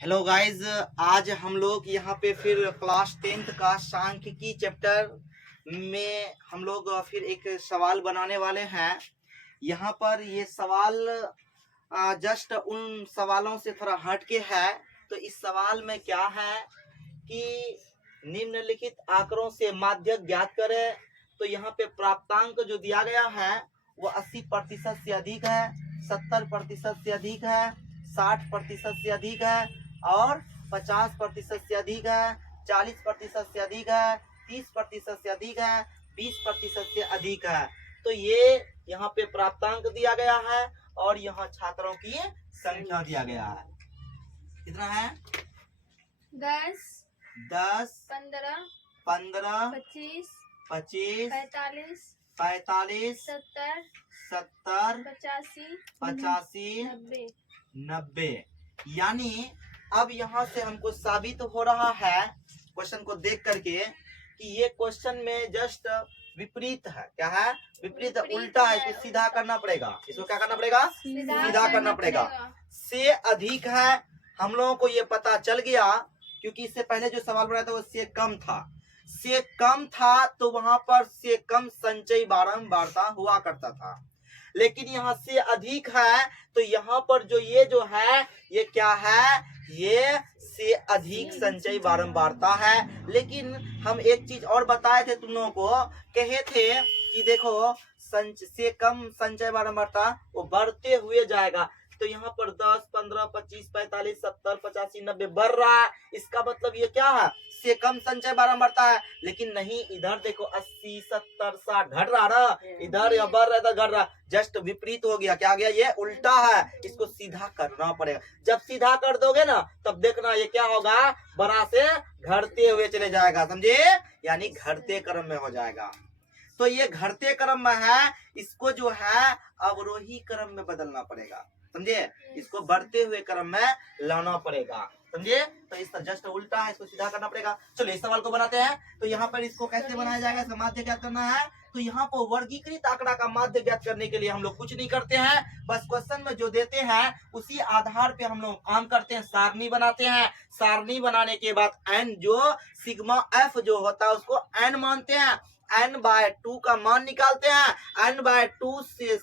Hello guys. आज हम लोग यहाँ पे फिर क्लास 10th का सांख्यिकी चैप्टर में हम लोग फिर एक सवाल बनाने वाले हैं। यहाँ पर ये सवाल जस्ट उन सवालों से थोड़ा हटके है। तो इस सवाल में क्या है कि निम्नलिखित आंकड़ों से माध्य ज्ञात करें। तो यहाँ पे प्राप्तांक जो दिया गया है वो 80% से अधिक है, 70% से अधिक है, 60% से अधिक है और 50% से अधिक है, 40% से अधिक है, 30% से अधिक है, 20% से अधिक है। तो ये यहाँ पे प्राप्तांक दिया गया है और यहाँ छात्रों की संख्या दिया गया है। कितना है? 10, 10, 15, 15, 25, 25, 45, 45, 70, 70, 85, 85, 90। 90। यानी अब यहाँ से हमको साबित हो रहा है क्वेश्चन को देख करके कि ये क्वेश्चन में जस्ट विपरीत है। क्या है? विपरीत, उल्टा है। इसको सीधा करना पड़ेगा। इसको क्या करना पड़ेगा? सीधा करना पड़ेगा। से अधिक है, हम लोगों को ये पता चल गया क्योंकि इससे पहले जो सवाल बनाया था वो से कम था। से कम था तो वहां पर से कम संचयी बारंबारता हुआ करता था, लेकिन यहाँ से अधिक है तो यहाँ पर जो ये जो है ये क्या है? ये से अधिक संचयी बारंबारता है। लेकिन हम एक चीज और बताए थे तुम लोगों को, कहे थे कि देखो से कम संचय बारंबारता वो बढ़ते हुए जाएगा। तो यहाँ पर 10, 15, 25, 45, 70, 85, 90 बढ़ रहा है। इसका मतलब ये क्या है? से कम संचय बारंबारता है। लेकिन नहीं, इधर देखो 80, 70, 60 घट रहा ना, इधर या बढ़ रहा था घट रहा। जस्ट विपरीत हो गया। क्या गया? ये उल्टा है। इसको सीधा करना पड़ेगा। जब सीधा कर दोगे ना तब देखना ये क्या होगा? बड़ा से घटते हुए चले जाएगा। समझे? यानी घटते क्रम में हो जाएगा। तो ये घटते क्रम में है, इसको जो है अवरोही क्रम में बदलना पड़ेगा। समझे? इसको बढ़ते हुए क्रम में लाना पड़ेगा। समझे? तो इसका जस्ट उल्टा है, इसको सीधा करना पड़ेगा। चलो इस सवाल को बनाते हैं। तो यहाँ पर इसको कैसे बनाया जाएगा? इसका माध्य ज्ञात करना है। तो यहाँ पर वर्गीकृत आंकड़ा का माध्य ज्ञात करने के लिए हम लोग कुछ नहीं करते हैं, बस क्वेश्चन में जो देते हैं उसी आधार पे हम लोग काम करते हैं, सारणी बनाते हैं। सारणी बनाने के बाद n जो सिग्मा f जो होता है उसको n मानते हैं। n/2 का मान निकालते हैं। n/2 से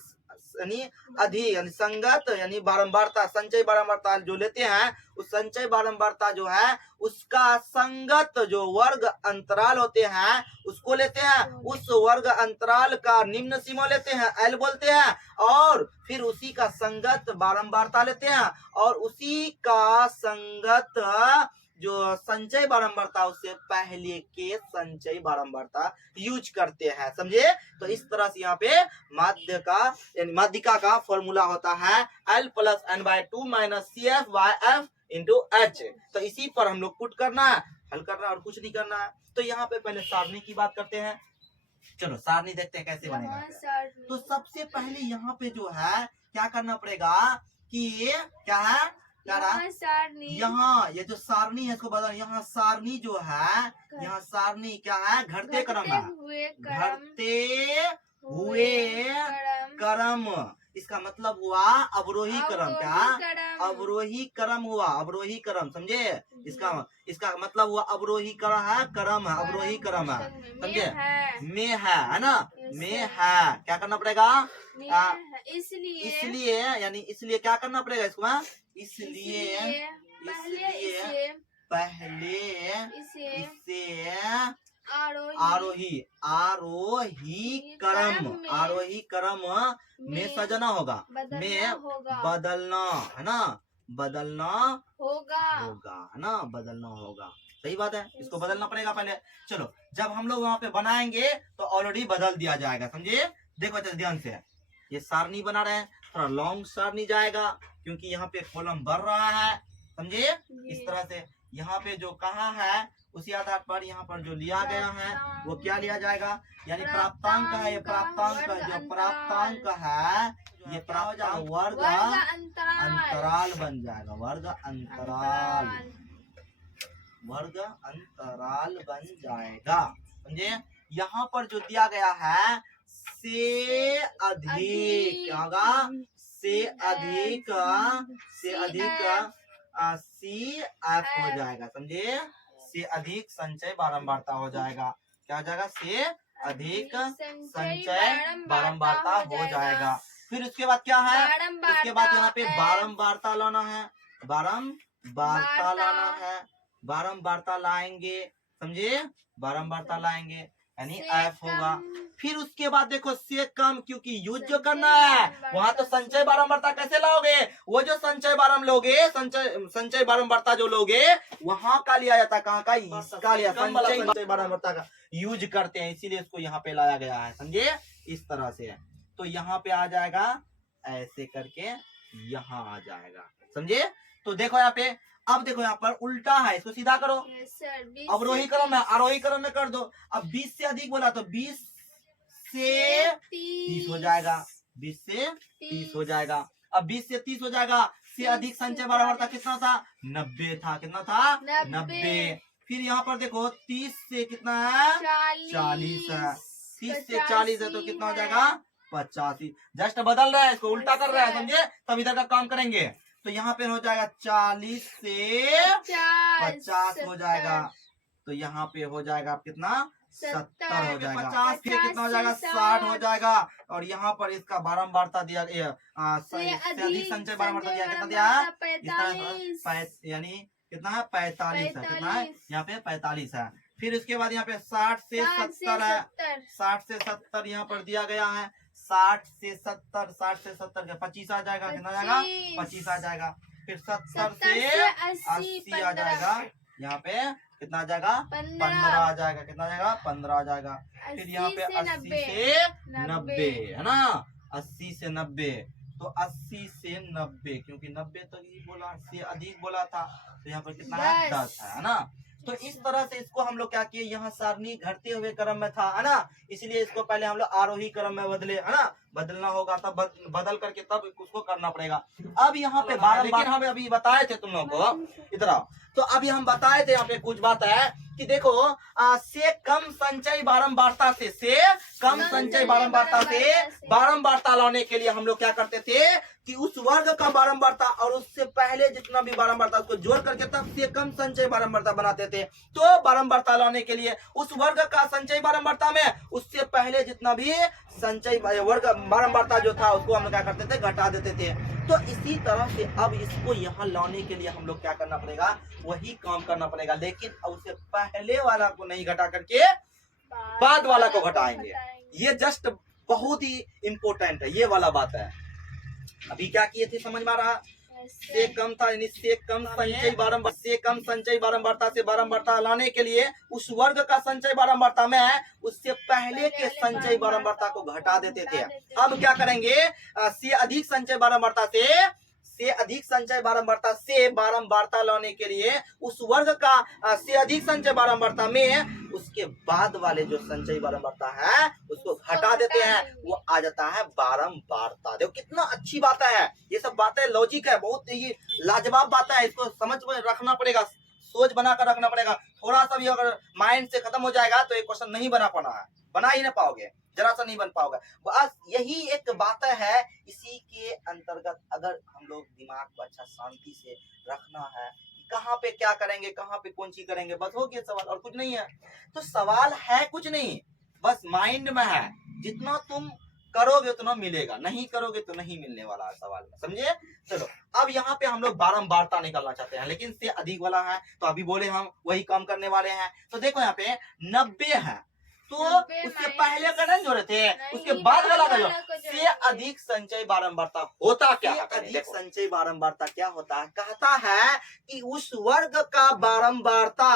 यानी अधिक यानी संगत यानी बारंबारता, संचय बारंबारता जो लेते हैं उस संचय बारंबारता जो है उसका संगत जो वर्ग अंतराल होते हैं उसको लेते हैं। उस वर्ग अंतराल का निम्न सीमा लेते हैं, L बोलते हैं, और फिर उसी का संगत बारंबारता लेते हैं और उसी का संगत जो संचय बारंबारता उससे पहले के संचय बारंबारता यूज करते हैं। समझे? तो इस तरह से यहाँ पे माध्य का यानी माध्यिका का फॉर्मूला होता है L + n/2 - CF/F × H। तो इसी पर हम लोग पुट करना है, हल करना और कुछ नहीं करना है। तो यहाँ पे पहले सारणी की बात करते हैं। चलो सारणी देखते हैं कैसे बनेगा। तो सबसे पहले यहाँ पे जो है क्या करना पड़ेगा कि क्या है? यहाँ ये जो सारणी है इसको बदल। यहाँ सारणी जो है, यहाँ सारणी क्या है? घटते क्रम है। घटते हुए क्रम, इसका मतलब हुआ अवरोही क्रम। क्या? अवरोही क्रम हुआ, अवरोही क्रम। समझे? इसका मतलब हुआ अवरोही क्रम है, क्रम है, अवरोही क्रम है। समझे? में है ना? में है। क्या करना पड़ेगा? इसलिए यानी इसलिए क्या करना पड़ेगा इसको? इसलिए पहले इसे आरोही क्रम में सजाना होगा, में बदलना है ना, बदलना होगा है ना, बदलना होगा। सही बात है, इसको बदलना पड़ेगा पहले। चलो जब हम लोग वहां पे बनाएंगे तो ऑलरेडी बदल दिया जाएगा। समझे? देखो ध्यान से, ये सारणी बना रहे हैं, थोड़ा लॉन्ग सारणी जाएगा क्योंकि यहाँ पे कॉलम बढ़ रहा है। समझे? इस तरह से यहाँ पे जो कहा है उसी आधार पर यहाँ पर जो लिया गया है वो क्या लिया जाएगा? यानी प्राप्तांक है। ये प्राप्तांक जो प्राप्तांक है ये प्राप्तांक वर्ग अंतराल बन जाएगा। वर्ग अंतराल, वर्ग अंतराल बन जाएगा। समझे? यहाँ पर जो दिया गया है से अधिक क्या होगा? से अधिक सी एफ हो जाएगा, समझे, से अधिक संचय बारंबारता हो जाएगा। क्या हो जाएगा, से अधिक संचय बारंबारता हो जाएगा। फिर उसके बाद क्या है, उसके बाद यहाँ पे बारंबारता लाना है, बारंबारता लाना है, बारंबारता लाएंगे, समझे, बारंबारता लाएंगे यानी एफ होगा। फिर उसके बाद देखो से कम, क्योंकि यूज जो करना है वहां तो संचय बारंबारता कैसे लाओगे, वो जो संचय बारम लोगे, संचय बारंबारता जो लोगे वहां का लिया जाता है, कहाँ का, इसका लिया, संचय बारंबारता का यूज करते हैं, इसीलिए इसको यहाँ पे लाया गया है, समझे, इस तरह से। तो यहाँ पे आ जाएगा ऐसे करके, यहाँ आ जाएगा, समझे। तो देखो यहाँ पे, अब देखो यहाँ पर उल्टा है, इसको सीधा करो, अवरोही क्रम में, आरोही क्रम में कर दो। अब 20 से अधिक बोला तो 20 से 30 हो जाएगा, 20 से 30 हो जाएगा। अब 20 से 30 हो जाएगा, से अधिक संचय बारंबारता कितना था, 90 था, कितना था, 90। फिर यहाँ पर देखो 30 से कितना है, 40 है, 30 से 40 है तो कितना हो जाएगा, 85। जस्ट बदल रहा है, इसको उल्टा कर रहा है, समझे, तब इधर का काम करेंगे। तो यहाँ पे हो जाएगा 40 से 50 हो जाएगा, तो यहाँ पे हो जाएगा कितना, 70 हो जाएगा। 50 से कितना हो जाएगा, 60 हो जाएगा। और यहाँ पर इसका बारंबारता दिया, अधिक संचय बारंबारता दिया, कितना दिया है, यानी कितना है, 45 है, कितना है यहाँ पे 45 है। फिर उसके बाद यहाँ पे 60 से 70 है, 60 से 70 यहाँ पर दिया गया है, 60 से 70, 60 से 70 का 25 आ जाएगा, कितना आ जाएगा, 25 आ जाएगा। फिर 70 से 80 आ जाएगा, यहाँ पे कितना आ जाएगा, 15 आ जाएगा, कितना आ जाएगा, 15 आ जाएगा। फिर यहाँ पे 80 से 90 है ना, 80 से 90, तो 80 से 90, क्योंकि 90 तक ही बोला, से अधिक बोला था, तो यहाँ पर कितना है, 10 है ना। तो इस तरह से इसको हम लोग क्या किए, यहाँ सारणी घटते हुए क्रम में था, है ना, इसलिए इसको पहले हम लोग आरोही क्रम में बदले, है ना, बदलना होगा, तब बदल करके तब उसको करना पड़ेगा। अब यहाँ पे लेकिन हम अभी बताए थे तुम लोग को, इधर आओ, तो अभी हम बताए थे यहाँ पे कुछ बात है कि देखो, से कम संचय बारंबारता से कम संचय बारंबारता से बारंबारता लाने के लिए हम लोग क्या करते थे कि उस वर्ग का बारंबारता और उससे पहले जितना भी बारंबारता उसको जोड़ करके तब से कम संचय बारंबारता बनाते थे। तो बारंबारता लाने के लिए उस वर्ग का संचय बारंबारता में उससे पहले जितना भी संचय वर्ग बारंबारता जो था उसको हम लोग क्या करते थे, घटा देते थे। तो इसी तरह से अब इसको यहाँ लाने के लिए हम लोग क्या करना पड़ेगा, वही काम करना पड़ेगा, लेकिन उससे पहले वाला को नहीं घटा करके बाद वाला को घटाएंगे। ये जस्ट बहुत ही इम्पोर्टेंट है, ये वाला बात है। अभी क्या किए थे समझ में आ रहा, से कम था, यानी से कम संचय बारंबारता से बारंबारता लाने के लिए उस वर्ग का संचय बारंबारता में उससे पहले के संचय बारंबारता को घटा देते थे। अब क्या करेंगे, से अधिक संचय बारंबारता से अधिक संचय बारंबारता से बारंबारता लाने के लिए उस वर्ग का से अधिक संचय बारंबारता में उसके बाद वाले जो संचय बारंबारता है उसको घटा देते हैं, वो आ जाता है बारंबारता। देखो कितना अच्छी बात है, ये सब बातें लॉजिक है, बहुत ही लाजवाब बात है, इसको समझ में रखना पड़ेगा, सोच बनाकर रखना पड़ेगा। थोड़ा सा भी अगर माइंड से खत्म हो जाएगा तो ये क्वेश्चन नहीं बना ही ना पाओगे, जरा सा नहीं बन पाओगे। बस यही एक बात है, इसी के अंतर्गत अगर हम लोग दिमाग को अच्छा शांति से रखना है, कहाँ पे क्या करेंगे, कहाँ पे कौन चीज करेंगे, बस हो गया सवाल, और कुछ नहीं है। तो सवाल है कुछ नहीं, बस माइंड में है, जितना तुम करोगे उतना मिलेगा, नहीं करोगे तो नहीं मिलने वाला है सवाल में, समझे। चलो अब यहाँ पे हम लोग बारंबारता निकालना चाहते हैं, लेकिन से अधिक वाला है, तो अभी बोले हम वही काम करने वाले हैं। तो देखो यहाँ पे 90 है, तो उसके पहले का नहीं जोड़े थे, उसके बाद वाला का जो से अधिक संचय बारंबारता होता क्या है, अधिक संचय बारंबारता क्या होता है, कहता है कि उस वर्ग का बारंबारता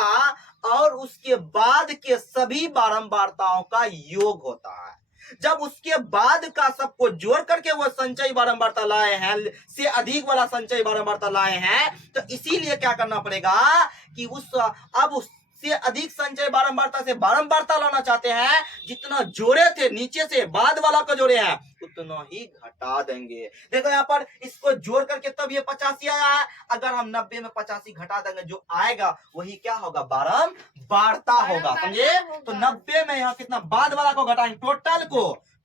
और उसके बाद के सभी बारंबारताओं का योग होता है। जब उसके बाद का सबको जोड़ करके वो संचय बारंबारता लाए हैं, से अधिक वाला संचय बारंबारता लाए हैं, तो इसीलिए क्या करना पड़ेगा कि अब से अधिक संचय बारंबारता से बारंबारता लाना चाहते हैं, जितना जोड़े थे नीचे से बाद वाला को जोड़े हैं उतना ही घटा देंगे। देखो यहाँ पर इसको जोड़ करके तब ये 85 आया है, अगर हम 90 में 85 घटा देंगे जो आएगा वही क्या होगा, बारंबारता होगा, समझे। तो 90 में यहाँ कितना बाद वाला को घटाएंगे,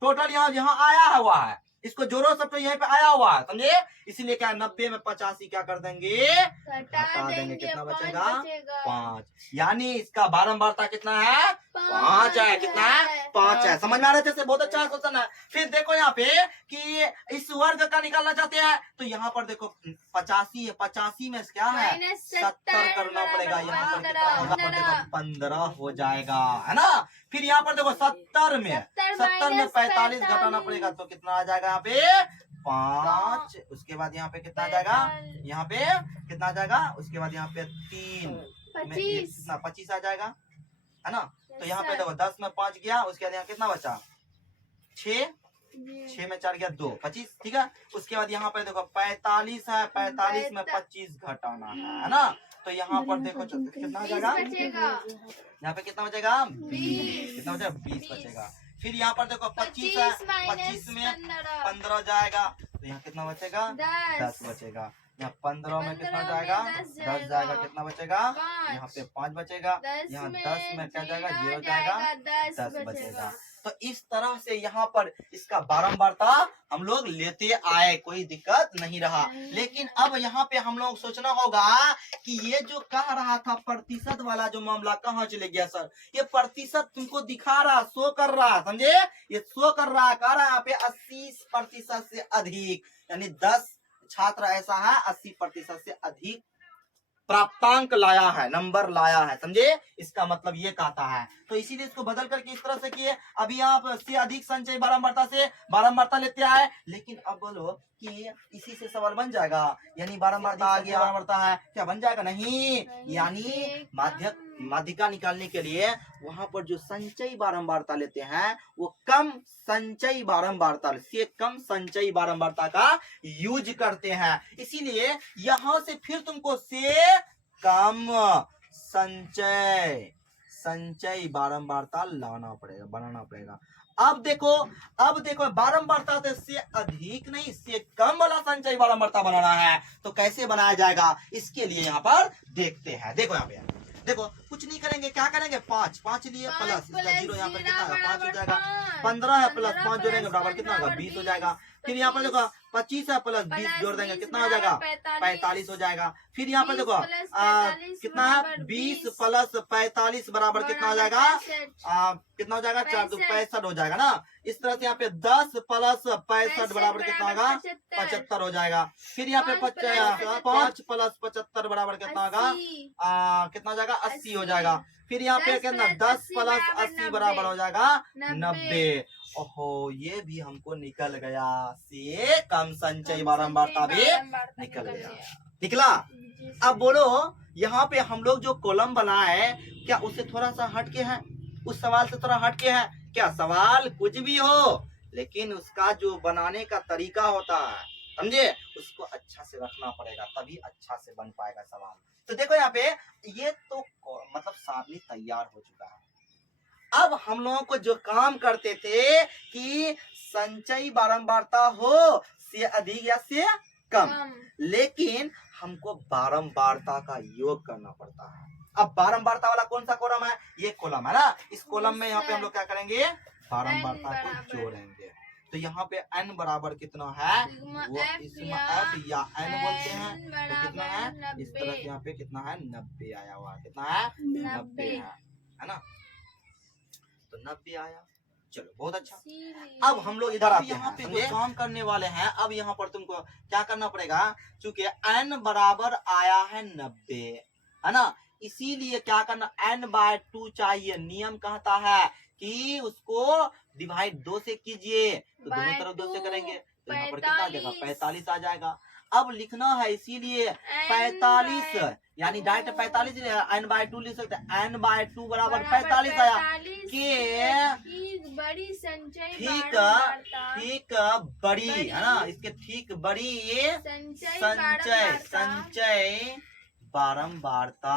टोटल यहाँ आया हुआ है इसको जोड़ो सब तो यहीं पे आया हुआ है, समझे। इसीलिए क्या 90 में 85 क्या कर देंगे, घटा देंगे, कितना 5 बचेगा, बचेगा। 5। यानी इसका बारंबारता कितना है, 5 है। कितना है, 5 है। समझ में आ रहा है जैसे, बहुत अच्छा क्वेश्चन है। फिर देखो यहाँ पे कि इस वर्ग का निकालना चाहते हैं तो यहाँ पर देखो 85 है, 85 में क्या है, माइनस 70 करना पड़ेगा। यहाँ पर कितना होगा, पर देखो 15 हो जाएगा, है ना। फिर यहाँ पर देखो 70 में 45 घटाना पड़ेगा तो कितना आ जाएगा, यहाँ पे 5। उसके बाद यहाँ पे कितना आ जाएगा, यहाँ पे कितना आ जाएगा, उसके बाद यहाँ पे 3 में 25 कितना 25 आ जाएगा, है ना। तो यहाँ पे देखो 10 में 5 गया, उसके बाद यहाँ कितना बचा, 6 में 4 गया 2, 25, ठीक है। उसके बाद यहाँ पे देखो 45 है, 45 में 25 घटाना है ना। तो यहाँ पर देखो कितना हो जाएगा, यहाँ पे कितना बचेगा, 20। कितना बचेगा, 20 बचेगा। फिर यहाँ पर देखो 25 है, 25 में 15 जाएगा तो यहाँ कितना बचेगा, 10 बचेगा। यहाँ 15 में कितना जाएगा, 10 जाएगा। कितना बचेगा, यहाँ पे 5 बचेगा। यहाँ 10 में क्या जाएगा, 0 जाएगा, 10 बचेगा। तो इस तरह से यहाँ पर इसका बारंबारता हम लोग लेते आए, कोई दिक्कत नहीं रहा। लेकिन अब यहाँ पे हम लोग सोचना होगा कि ये जो कह रहा था प्रतिशत वाला जो मामला कहाँ चले गया सर। ये प्रतिशत तुमको दिखा रहा, शो कर रहा, समझे, ये शो कर रहा, कह रहा है यहाँ पे 80% से अधिक, यानी 10 छात्र ऐसा है 80% से अधिक प्राप्तांक लाया है, नंबर लाया है, समझे। इसका मतलब ये कहता है। तो इसीलिए इसको बदल करके इस तरह से किए। अभी आप से अधिक संचय बारंबारता से बारंबारता लेते आए, लेकिन अब बोलो कि इसी से सवाल बन जाएगा, यानी बारंबारता आ गया, बारंबारता है क्या, बन जाएगा, नहीं। यानी माध्यिका निकालने के लिए वहां पर जो संचयी बारंबारता लेते हैं वो कम संचयी बारंबारता से कम संचयी बारंबारता का यूज करते हैं। इसीलिए यहां से फिर तुमको से कम संचयी बारंबारता लाना पड़ेगा, बनाना पड़ेगा। अब देखो बारंबारता से अधिक नहीं, से कम वाला संचयी बारंबारता बनाना है। तो कैसे बनाया जाएगा, इसके लिए यहाँ पर देखते हैं। देखो यहाँ पे देखो, कुछ नहीं करेंगे, क्या करेंगे, 5 लिए प्लस 0, यहाँ पर कितना होगा, 5 हो जाएगा। 15 है प्लस 5 जोड़ेंगे बराबर कितना होगा, 20 हो जाएगा। फिर यहाँ पर देखो 25 है प्लस 20 जोड़ देंगे कितना हो जाएगा, 45 हो जाएगा। फिर यहाँ पर देखो कितना है, 20 प्लस 45 बराबर कितना हो जाएगा, कितना हो जाएगा, 4 2 65 हो जाएगा ना। इस तरह से यहाँ पे 10 प्लस 65 बराबर कितना होगा, 75 हो जाएगा। फिर यहाँ पे 5 प्लस 75 बराबर कितना होगा, कितना हो जाएगा, 80 हो जाएगा। फिर यहाँ पे कितना, 10 प्लस 80 बराबर हो जाएगा 90। ओहो, ये भी हमको निकल गया, से कम संचयी बारंबारता भी निकल गया, निकला। अब बोलो यहाँ पे हम लोग जो कॉलम बनाए क्या उससे थोड़ा सा हटके है, उस सवाल से थोड़ा हटके है क्या, सवाल कुछ भी हो लेकिन उसका जो बनाने का तरीका होता है, समझे, उसको अच्छा से रखना पड़ेगा, तभी अच्छा से बन पाएगा सवाल। तो देखो यहाँ पे ये तो मतलब सामने तैयार हो चुका है। अब हम लोगों को जो काम करते थे कि संचयी बारंबारता हो से अधिक या से कम, लेकिन हमको बारंबारता का योग करना पड़ता है। अब बारंबारता वाला कौन सा कॉलम है, ये कॉलम है ना। इस कॉलम में यहाँ पे हम लोग क्या करेंगे, बारंबारता को जोड़ेंगे। तो यहाँ पे n बराबर कितना है, वो इसमें f या n बोलते हैं, तो कितना है, इस तरह से यहाँ पे कितना है, 90 आया हुआ, कितना है, 90 है ना। तो 90 आया, चलो बहुत अच्छा। अब हम लोग इधर आते हैं, यहाँ पे जो काम करने वाले हैं। अब यहाँ पर तुमको क्या करना पड़ेगा, चूंकि n बराबर आया है 90, है ना, इसीलिए क्या करना, n/2 चाहिए। नियम कहता है कि उसको डिवाइड 2 से कीजिए, तो दोनों तरफ 2 से करेंगे तो यहाँ पर कितना आ जाएगा, 45 आ जाएगा। अब लिखना है इसीलिए 45, यानी डायरेक्ट 45 n/2 लिख सकते हैं, n/2 बराबर 45 आया कि बड़ी संचय ठीक बड़ी, है ना, इसके ठीक बड़ी संचय बारंबारता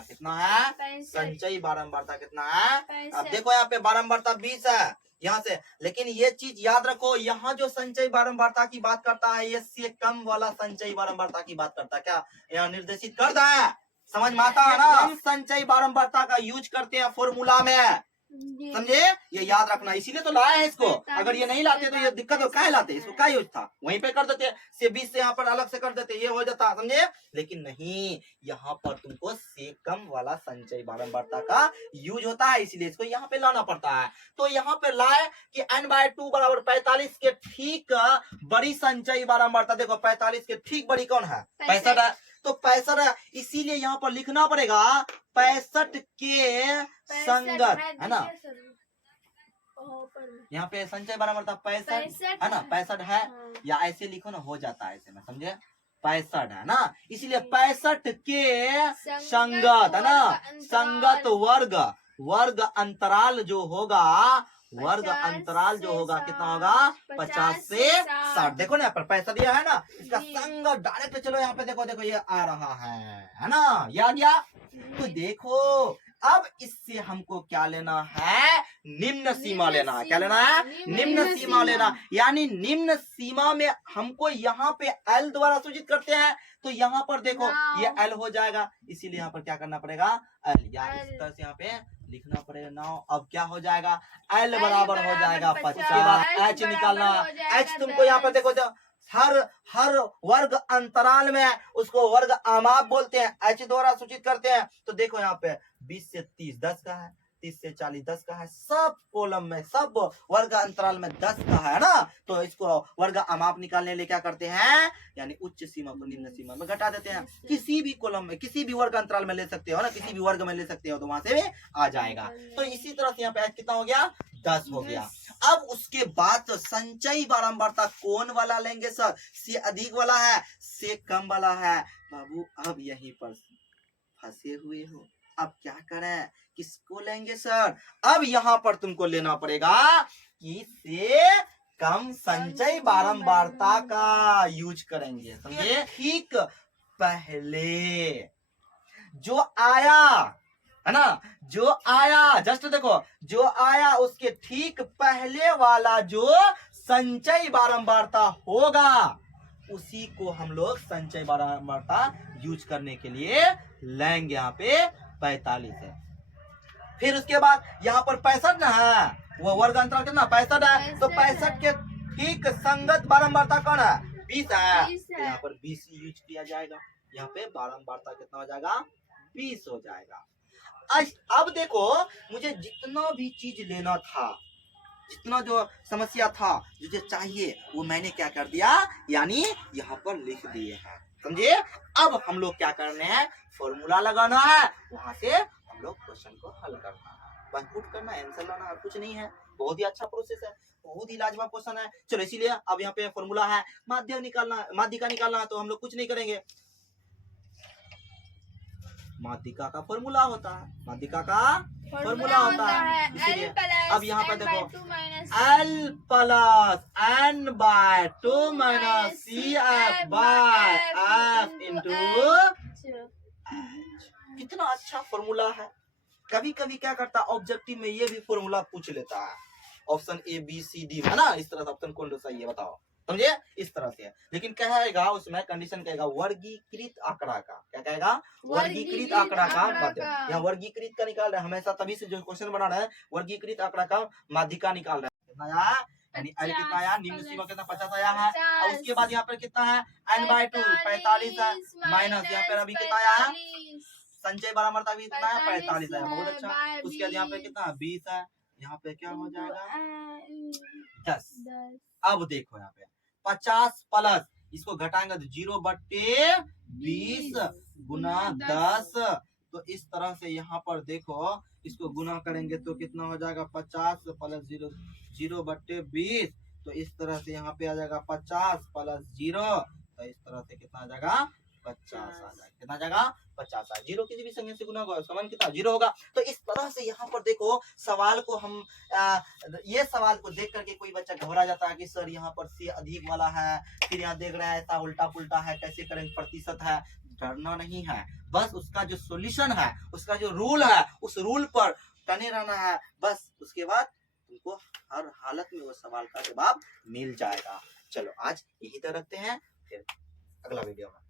कितना है, संचयी बारंबारता कितना है। अब देखो यहाँ पे बारंबारता 20 है यहाँ से, लेकिन ये चीज याद रखो, यहाँ जो संचयी बारंबारता की बात करता है ये से कम वाला संचयी बारंबारता की बात करता है। क्या यहाँ निर्देशित करता है, समझ में आता है ना। कम संचयी बारंबारता का यूज करते हैं फॉर्मूला में, जी। समझे, ये याद रखना, इसीलिए तो लाया है इसको। अगर ये नहीं लाते तो ये दिक्कत हो, काहे लाते, इसको क्या यूज था, वहीं पे कर देते से 20 से यहाँ पर अलग से कर देते, ये हो जाता, समझे। लेकिन नहीं, यहाँ पर तुमको से कम वाला संचय बारंबारता का यूज होता है, इसीलिए इसको यहाँ पे लाना पड़ता है। तो यहाँ पे लाए कि n/2 बराबर 45 के ठीक बड़ी संचय बारंबारता, देखो 45 के ठीक बड़ी कौन है, 65 है। तो 65 है, इसीलिए यहाँ पर लिखना पड़ेगा 65 के संगत, है ना। यहाँ पे संचय बारंबारता 65 है ना, 65 है, या ऐसे लिखो ना, हो जाता है ऐसे में, समझे, 65 है ना। इसीलिए 65 के संगत, है ना, संगत वर्ग अंतराल जो होगा, वर्ग अंतराल जो होगा कितना होगा, 50 से 60। देखो ना यहाँ पर 65 दिया है ना, इसका संगत डायरेक्ट चलो यहाँ पे देखो, देखो ये आ रहा है ना, याद या। तो देखो अब इससे हमको क्या लेना है, निम्न सीमा लेना है। क्या लेना है, निम्न सीमा लेना। यानी निम्न सीमा में हमको यहाँ पे L द्वारा सूचित करते हैं, तो यहाँ पर देखो ये L हो जाएगा, इसीलिए यहाँ पर क्या करना पड़ेगा, L, या इस तरह से यहाँ पे लिखना पड़ेगा। नाउ अब क्या हो जाएगा, L बराबर हो जाएगा 50। H निकालना, H तुमको यहाँ पर देखो, हर वर्ग अंतराल में उसको वर्ग आमाप बोलते हैं, H द्वारा सूचित करते हैं। तो देखो यहाँ पे 20 से 30 10 का है, 30 से 40 10 का है, सब कॉलम में, सब वर्ग अंतराल में 10 का है ना। तो इसको वर्ग आमाप निकालने लिए क्या करते हैं, यानी उच्च सीमा को निम्न सीमा में घटा देते हैं। किसी भी कॉलम में, किसी भी वर्ग अंतराल में ले सकते हो ना, किसी भी वर्ग में ले सकते हो, तो वहां से आ जाएगा। तो इसी तरह से यहाँ पे कितना हो गया, 10 हो गया। अब उसके बाद तो संचयी बारंबारता कौन वाला लेंगे सर, से अधिक वाला है, से कम वाला है। बाबू अब यहीं पर फंसे हुए हो, अब क्या करें, किसको लेंगे सर। अब यहाँ पर तुमको लेना पड़ेगा कि से कम संचय बारंबारता का यूज करेंगे, समझे। ठीक पहले जो आया है ना, जो आया, जस्ट देखो जो आया उसके ठीक पहले वाला जो संचय बारंबारता होगा, उसी को हम लोग संचय बारंबारता यूज करने के लिए लेंगे। यहाँ पे 45 है, फिर उसके बाद यहाँ पर 65 ना है, वो वर्ग अंतराल कितना 65 है, तो 65 के ठीक संगत बारंबारता कौन है, 20 है, तो यहाँ पर 20 यूज किया जाएगा। यहाँ पे बारंबारता कितना हो जाएगा, 20 हो जाएगा। अब देखो मुझे जितना भी चीज लेना था, जितना जो समस्या था, जो चाहिए, वो मैंने क्या कर दिया, यानी यहाँ पर लिख दिए हैं, समझे। अब हम लोग क्या करने हैं, फॉर्मूला लगाना है, वहां से हम लोग क्वेश्चन को हल करना है, बस पुट करना है, आंसर लाना, और कुछ नहीं है। बहुत ही अच्छा प्रोसेस है, बहुत ही लाजवाब क्वेश्चन है। चलो इसीलिए अब यहाँ पे फॉर्मूला है, माध्यम निकालना, माध्यिका निकालना है, तो हम लोग कुछ नहीं करेंगे। माध्यिका का फॉर्मूला होता है, माध्यिका का फॉर्मूला होता है, इसीलिए अब यहाँ पर देखो L plus n/2 minus CF/F into, कितना अच्छा फॉर्मूला है। कभी कभी क्या करता है, ऑब्जेक्टिव में ये भी फॉर्मूला पूछ लेता है, option A B C D है ना, इस तरह से ऑप्शन कौन सा सही है बताओ, समझे, इस तरह से है। लेकिन कहेगा उसमें कंडीशन कहेगा वर्गीकृत आंकड़ा का, क्या कहेगा, वर्गीकृत आंकड़ा का माध्यम। यहाँ वर्गीकृत का निकाल रहे हैं, हमेशा तभी से जो क्वेश्चन बना रहे हैं वर्गीकृत आंकड़ा का माध्यिका निकाल रहे हैं। कितना आया, यानी L कितना आया, निम्न सीमा कितना 50 आया है। और उसके बाद यहाँ पर कितना है, n/2 45 है, माइनस यहाँ पर अभी कितना आया है, संचय बारंबारता भी कितना है, 45 है, बहुत अच्छा। उसके बाद यहाँ पे कितना 20 है, यहाँ पे क्या हो जाएगा 10। अब देखो यहाँ पे 50 प्लस, इसको घटाएंगे तो 0/20 गुना 10, तो इस तरह से यहाँ पर देखो इसको गुना करेंगे तो कितना हो जाएगा 50 प्लस 0/20, तो इस तरह से यहाँ पे आ जाएगा 50 प्लस 0, तो इस तरह से कितना आ जाएगा 50 आ जाएगा, कितना आ जाएगा 50 आ, 0 किसी भी संख्या से गुना होगा, समान कितना 0 होगा। तो इस तरह से यहाँ पर देखो सवाल को हम ये सवाल को देख करके कोई बच्चा घबरा जाता है कि सर यहाँ पर से अधिक वाला है, फिर यहाँ देख रहा है ऐसा उल्टा पुल्टा है, कैसे करेंगे, प्रतिशत है। डरना नहीं है, बस उसका जो सॉल्यूशन है, उसका जो रूल है, उस रूल पर टने रहना है, बस उसके बाद तुमको हर हालत में वो सवाल का जवाब मिल जाएगा। चलो आज यही तक रखते हैं, फिर अगला वीडियो में